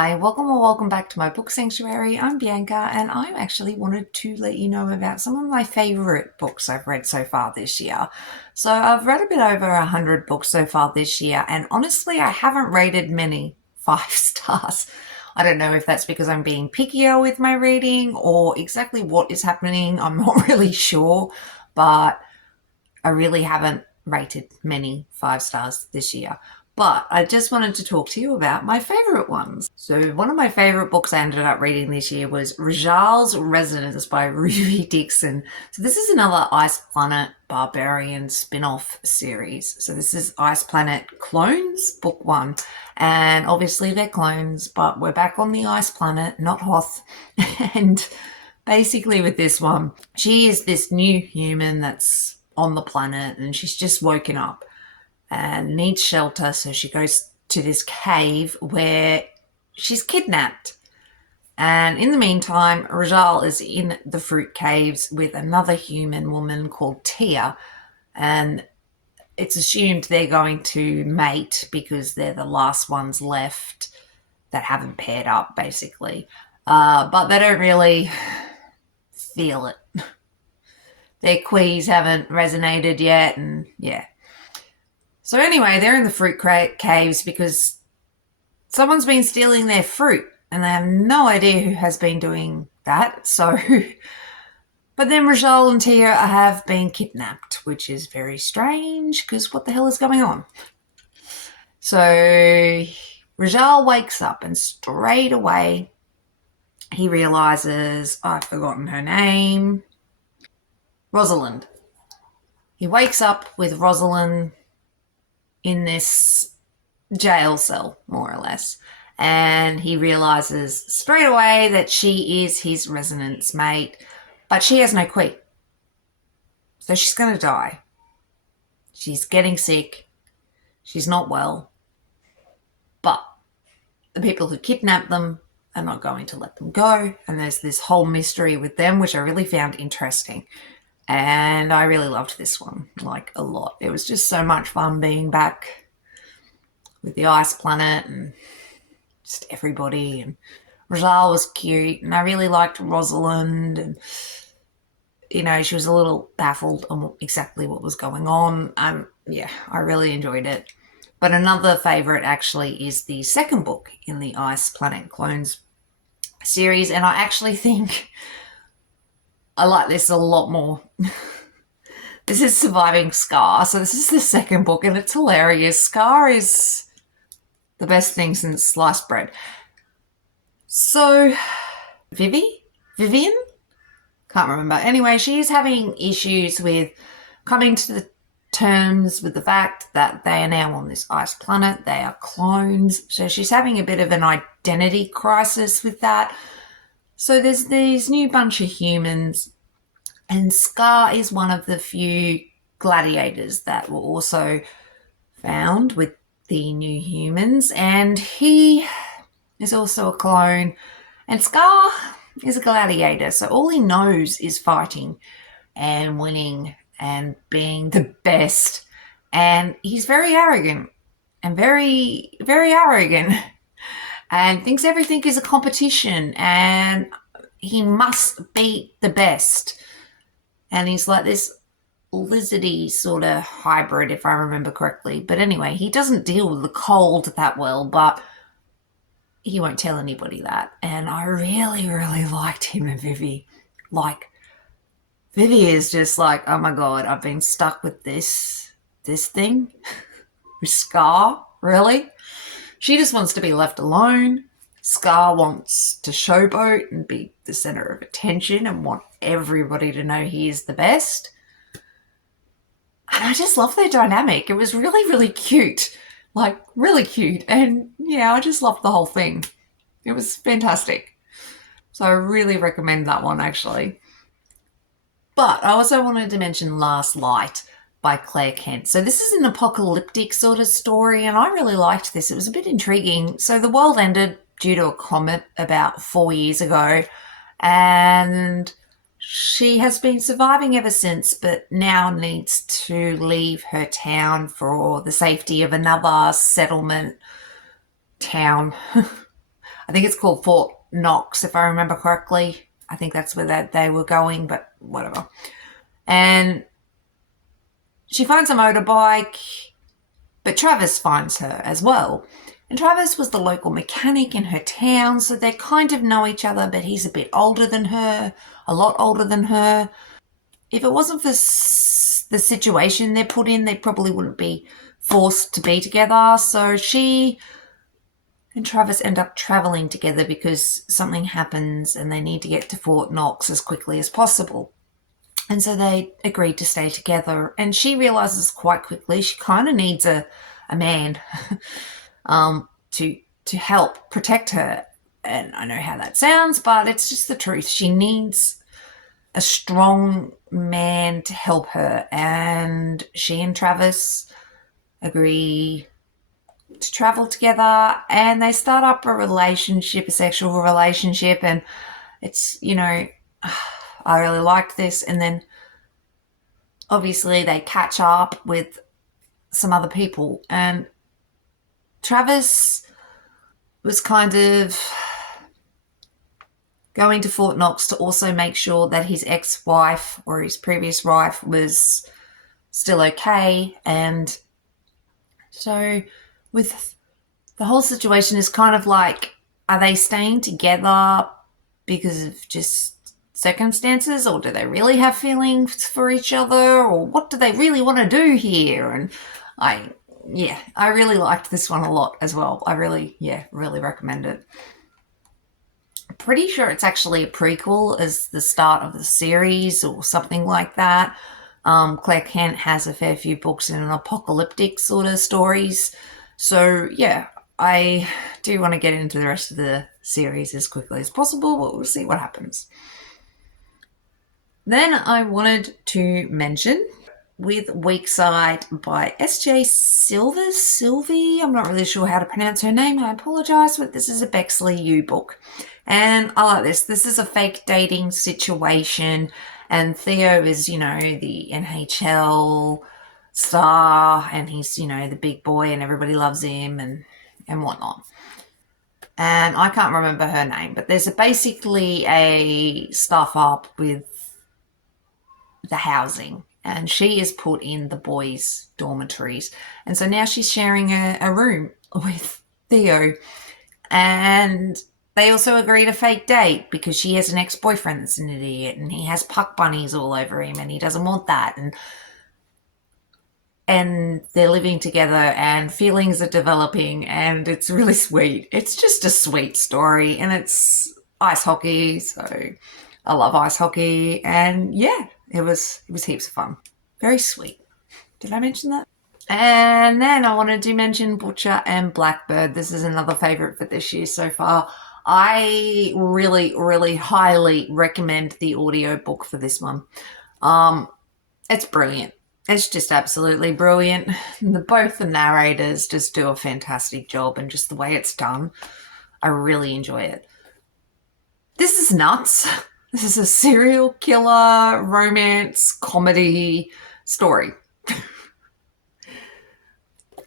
Hi, welcome back to my book sanctuary. I'm Bianca, and I actually wanted to let you know about some of my favourite books I've read so far this year. So I've read a bit over 100 books so far this year, and honestly, I haven't rated many 5 stars. I don't know if that's because I'm being pickier with my reading or exactly what is happening. I'm not really sure, but I really haven't rated many 5 stars this year. But I just wanted to talk to you about my favourite ones. So one of my favourite books I ended up reading this year was Rals Resonance by Ruby Dixon. So this is another Ice Planet Barbarian spin-off series. So this is Ice Planet Clones, book 1. And obviously they're clones, but we're back on the Ice Planet, not Hoth. And basically with this one, she is this new human that's on the planet and she's just woken up and needs shelter, so she goes to this cave where she's kidnapped. And in the meantime, Rajal is in the fruit caves with another human woman called Tia, and it's assumed they're going to mate because they're the last ones left that haven't paired up, basically. But they don't really feel it. Their quees haven't resonated yet, and yeah. So anyway, they're in the fruit caves because someone's been stealing their fruit and they have no idea who has been doing that. So, but then Rajal and Tia have been kidnapped, which is very strange because what the hell is going on? So Rajal wakes up and straight away he realizes, I've forgotten her name, Rosalind. He wakes up with Rosalind in this jail cell, more or less. And he realizes straight away that she is his resonance mate, but she has no queen. So she's going to die. She's getting sick. She's not well. But the people who kidnapped them are not going to let them go. And there's this whole mystery with them, which I really found interesting. And I really loved this one, like a lot. It was just so much fun being back with the Ice Planet and just everybody. And Rajal was cute, and I really liked Rosalind. And, you know, she was a little baffled on exactly what was going on. Yeah, I really enjoyed it. But another favourite actually is the second book in the Ice Planet Clones series, and I actually think I like this a lot more. This is Surviving Scar. So this is the second book, and it's hilarious. Scar is the best thing since sliced bread. So Vivian? Can't remember. Anyway, she's having issues with coming to the terms with the fact that they are now on this ice planet. They are clones. So she's having a bit of an identity crisis with that. So there's these new bunch of humans, and Scar is one of the few gladiators that were also found with the new humans, and he is also a clone, and Scar is a gladiator, so all he knows is fighting and winning and being the best, and he's very arrogant and very, very arrogant and thinks everything is a competition and he must beat the best. And he's like this lizardy sort of hybrid, if I remember correctly. But anyway, he doesn't deal with the cold that well, but he won't tell anybody that. And I really, really liked him and Vivi. Like, Vivi is just like, oh my God, I've been stuck with this thing. With Scar, really? She just wants to be left alone. Scar wants to showboat and be the center of attention and want everybody to know he is the best. And I just love their dynamic. It was really, really cute. Like, really cute. And yeah, I just loved the whole thing. It was fantastic. So I really recommend that one, actually. But I also wanted to mention Last Light by Claire Kent. So this is an apocalyptic sort of story, and I really liked this. It was a bit intriguing. So the world ended due to a comet about 4 years ago, and she has been surviving ever since, but now needs to leave her town for the safety of another settlement town. I I think it's called Fort Knox, if I remember correctly. I think that's where they were going, but whatever. And she finds a motorbike, but Travis finds her as well. And Travis was the local mechanic in her town, so they kind of know each other, but he's a bit older than her, a lot older than her. If it wasn't for the situation they're put in, they probably wouldn't be forced to be together. So she and Travis end up traveling together because something happens and they need to get to Fort Knox as quickly as possible. And so they agreed to stay together. And she realizes quite quickly she kind of needs a man to help protect her. And I know how that sounds, but it's just the truth. She needs a strong man to help her. And she and Travis agree to travel together, and they start up a relationship, a sexual relationship. And it's, I really liked this. And then obviously they catch up with some other people, and Travis was kind of going to Fort Knox to also make sure that his ex-wife or his previous wife was still okay. And so with the whole situation is kind of like, are they staying together because of just circumstances, or do they really have feelings for each other, or what do they really want to do here? And I really liked this one a lot as well. I really recommend it. Pretty sure it's actually a prequel as the start of the series or something like that. Claire Kent has a fair few books in an apocalyptic sort of stories. So yeah, I do want to get into the rest of the series as quickly as possible, but we'll see what happens. Then I wanted to mention With Weakside by S.J. Sylvie. I'm not really sure how to pronounce her name, and I apologise, but this is a Bexley U book. And I like this. This is a fake dating situation, and Theo is, the NHL star, and he's, the big boy, and everybody loves him and whatnot. And I can't remember her name, but there's basically a stuff up with the housing, and she is put in the boys' dormitories. And so now she's sharing a room with Theo. And they also agree to fake date because she has an ex-boyfriend that's an idiot, and he has puck bunnies all over him, and he doesn't want that. And they're living together, and feelings are developing, and it's really sweet. It's just a sweet story, and it's ice hockey, so I love ice hockey. And yeah, it was heaps of fun. Very sweet. Did I mention that? And then I wanted to mention Butcher and Blackbird. This is another favourite for this year so far. I really, really highly recommend the audiobook for this one. It's brilliant. It's just absolutely brilliant. Both the narrators just do a fantastic job, and just the way it's done, I really enjoy it. This is nuts. This is a serial killer romance comedy story.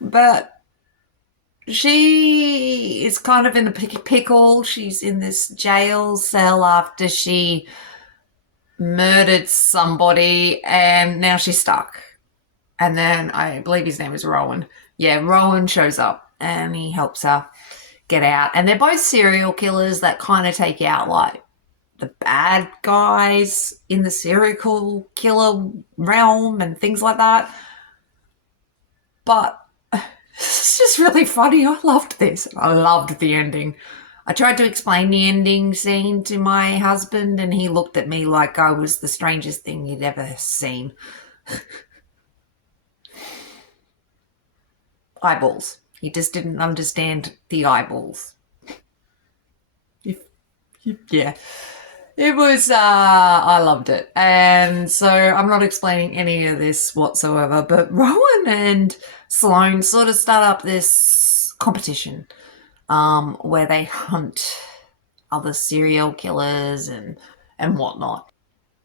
But she is kind of in the pickle. She's in this jail cell after she murdered somebody, and now she's stuck. And then I believe his name is Rowan. Yeah, Rowan shows up and he helps her get out. And they're both serial killers that kind of take out like the bad guys in the serial killer realm and things like that. But it's just really funny. I loved this. I loved the ending. I tried to explain the ending scene to my husband, and he looked at me like I was the strangest thing he'd ever seen. Eyeballs. He just didn't understand the eyeballs. Yeah. It was, I loved it. And so I'm not explaining any of this whatsoever, but Rowan and Sloane sort of start up this competition where they hunt other serial killers and whatnot.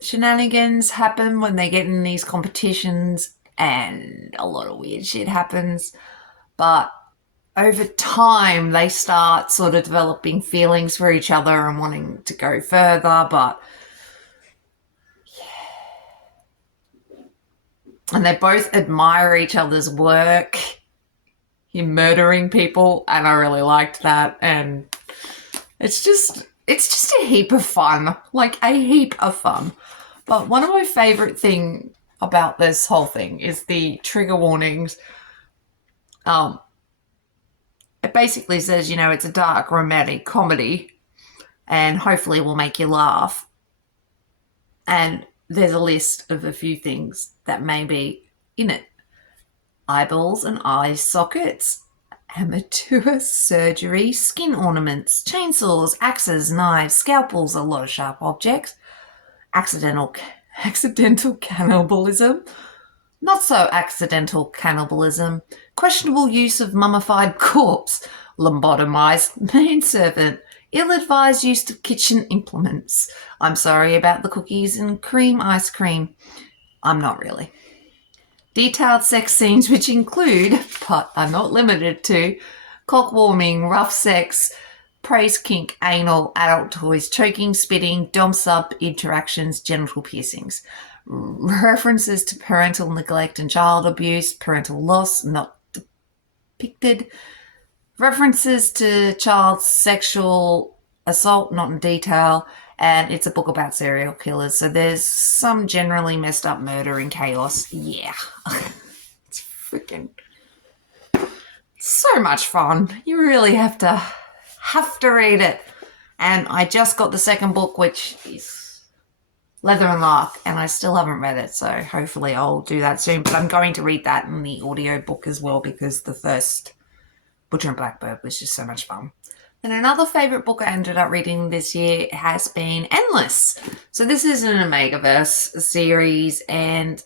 Shenanigans happen when they get in these competitions, and a lot of weird shit happens. But over time they start sort of developing feelings for each other and wanting to go further, but and they both admire each other's work in murdering people, and I really liked that. And it's just a heap of fun, like a heap of fun. But one of my favorite thing about this whole thing is the trigger warnings. Um, it basically says, it's a dark romantic comedy, and hopefully will make you laugh. And there's a list of a few things that may be in it: eyeballs and eye sockets, amateur surgery, skin ornaments, chainsaws, axes, knives, scalpels, a lot of sharp objects, accidental cannibalism, not so accidental cannibalism, questionable use of mummified corpse, lobotomized manservant, ill-advised use of kitchen implements. I'm sorry about the cookies and cream ice cream. I'm not really. Detailed sex scenes which include, but are not limited to, cock warming, rough sex, praise kink, anal, adult toys, choking, spitting, dom-sub interactions, genital piercings. References to parental neglect and child abuse, parental loss not depicted. References to child sexual assault not in detail. And it's a book about serial killers, so there's some generally messed up murder and chaos. Yeah. It's freaking so much fun. You really have to read it. And I just got the second book, which is Leather and Lark, and I still haven't read it, so hopefully I'll do that soon. But I'm going to read that in the audio book as well, because the first Butcher and Blackbird was just so much fun. And another favourite book I ended up reading this year has been Endless. So this is an Omegaverse series and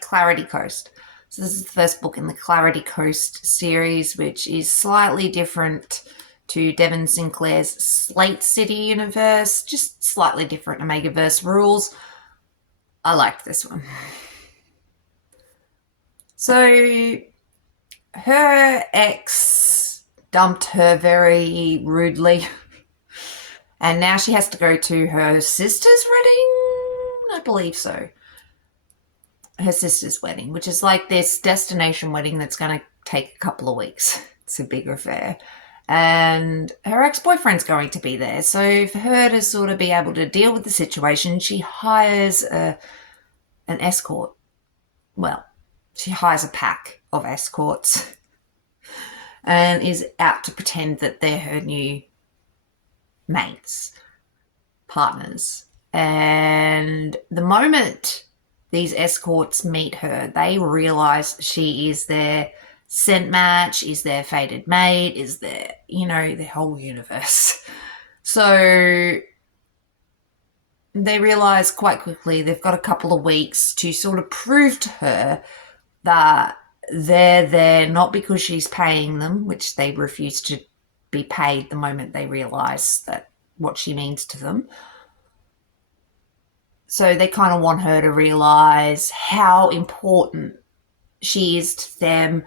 Clarity Coast. So this is the first book in the Clarity Coast series, which is slightly different to Devon Sinclair's Slate City universe, just slightly different Omegaverse rules. I liked this one. So her ex dumped her very rudely, and now she has to go to her sister's wedding. I believe so. Her sister's wedding, which is like this destination wedding that's going to take a couple of weeks. It's a big affair. And her ex-boyfriend's going to be there. So for her to sort of be able to deal with the situation, she hires an escort. Well, she hires a pack of escorts and is out to pretend that they're her new mates, partners. And the moment these escorts meet her, they realise she is their scent match, is their fated mate, is their, their whole universe. So they realise quite quickly they've got a couple of weeks to sort of prove to her that they're there not because she's paying them, which they refuse to be paid the moment they realise that what she means to them. So they kind of want her to realise how important she is to them,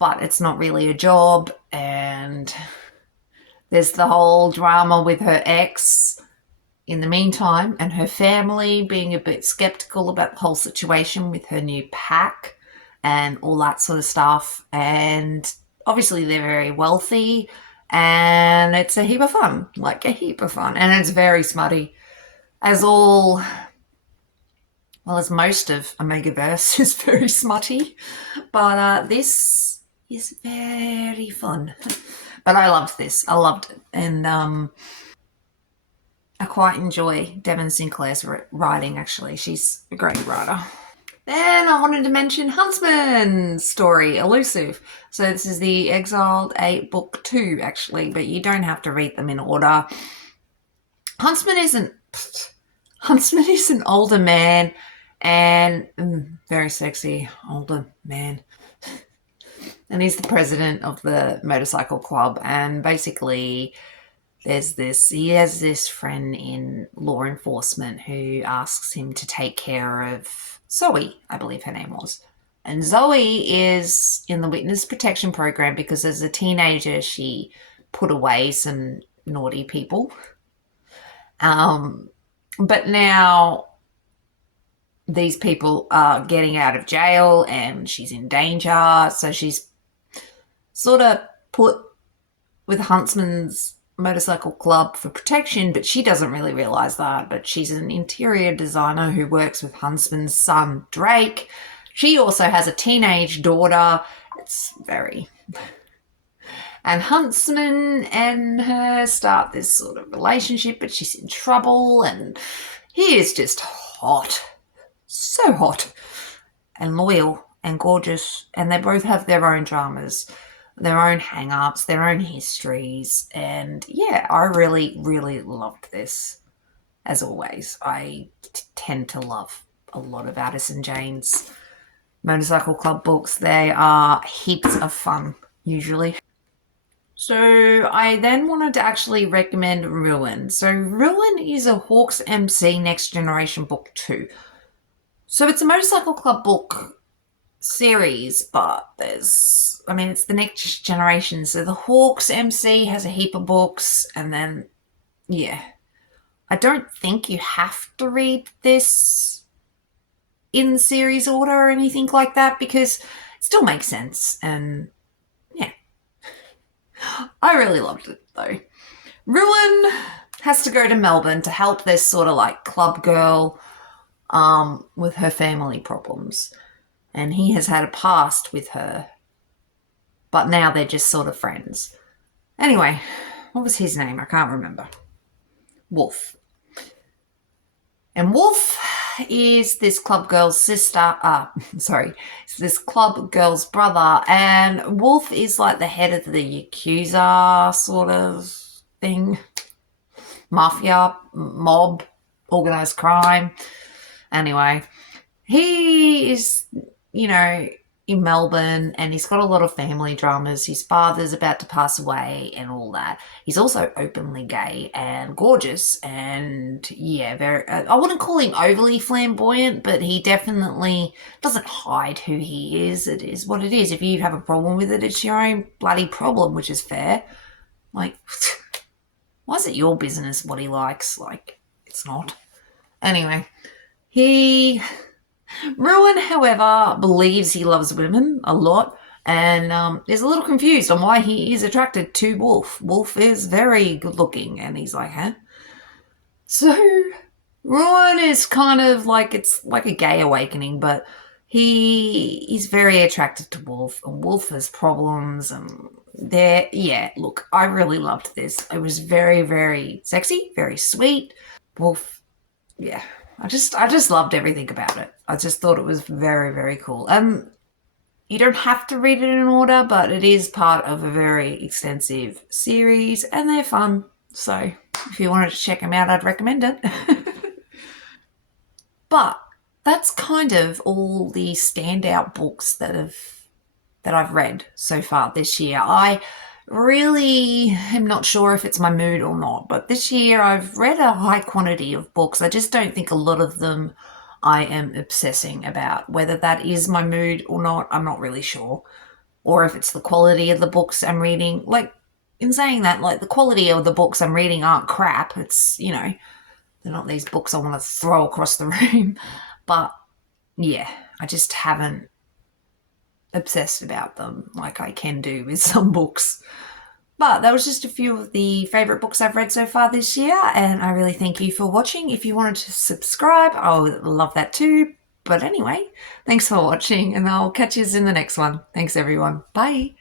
but it's not really a job. And there's the whole drama with her ex in the meantime, and her family being a bit skeptical about the whole situation with her new pack and all that sort of stuff. And obviously they're very wealthy, and it's a heap of fun, like a heap of fun. And it's very smutty, as most of Omegaverse is very smutty. But this is very fun. But I loved this. I loved it. And I quite enjoy Devon Sinclair's writing, actually. She's a great writer. Then I wanted to mention Huntsman's story, Elusive. So this is the Exiled 8 book 2, actually, but you don't have to read them in order. Huntsman is an older man, and very sexy older man. And he's the president of the motorcycle club, and basically he has this friend in law enforcement who asks him to take care of Zoe, I believe her name was. And Zoe is in the witness protection program because as a teenager she put away some naughty people. But now these people are getting out of jail and she's in danger. So she's sort of put with Huntsman's motorcycle club for protection, but she doesn't really realize that. But she's an interior designer who works with Huntsman's son, Drake. She also has a teenage daughter. It's very... And Huntsman and her start this sort of relationship, but she's in trouble, and he is just hot. So hot. And loyal and gorgeous. And they both have their own dramas, their own hang-ups, their own histories. And yeah, I really, really loved this. As always, I tend to love a lot of Addison Jane's motorcycle club books. They are heaps of fun, usually. So I then wanted to actually recommend Ruin. So Ruin is a Hawks MC Next Generation book too. So it's a motorcycle club book series, but it's the next generation. So the Hawks MC has a heap of books, and then, yeah. I don't think you have to read this in series order or anything like that because it still makes sense, and yeah. I really loved it though. Ruin has to go to Melbourne to help this sort of like club girl with her family problems. And he has had a past with her, but now they're just sort of friends. Anyway, what was his name? I can't remember. Wolf. And Wolf is this club girl's sister. It's this club girl's brother. And Wolf is like the head of the Yakuza sort of thing. Mafia, mob, organised crime. Anyway, he is, in Melbourne, and he's got a lot of family dramas. His father's about to pass away and all that. He's also openly gay and gorgeous, and yeah, very. I wouldn't call him overly flamboyant, but he definitely doesn't hide who he is. It is what it is. If you have a problem with it, it's your own bloody problem, which is fair. Like, why is it your business what he likes? Like, it's not. Anyway, Ruin, however, believes he loves women a lot and is a little confused on why he is attracted to Wolf. Wolf is very good looking, and he's like, huh? So Ruin is kind of like, it's like a gay awakening, but he's very attracted to Wolf, and Wolf has problems, and look, I really loved this. It was very, very sexy, very sweet. Wolf, yeah. I just loved everything about it. I just thought it was very, very cool. You don't have to read it in order, but it is part of a very extensive series, and they're fun. So if you wanted to check them out, I'd recommend it. But that's kind of all the standout books that I've read so far this year. I really am not sure if it's my mood or not, but this year I've read a high quantity of books. I just don't think a lot of them I am obsessing about. Whether that is my mood or not, I'm not really sure. Or if it's the quality of the books I'm reading. Like, in saying that, like, the quality of the books I'm reading aren't crap. It's, they're not these books I want to throw across the room. But, yeah, I just haven't obsessed about them like I can do with some books. But that was just a few of the favourite books I've read so far this year, and I really thank you for watching. If you wanted to subscribe, I would love that too. But anyway, thanks for watching, and I'll catch you in the next one. Thanks, everyone. Bye.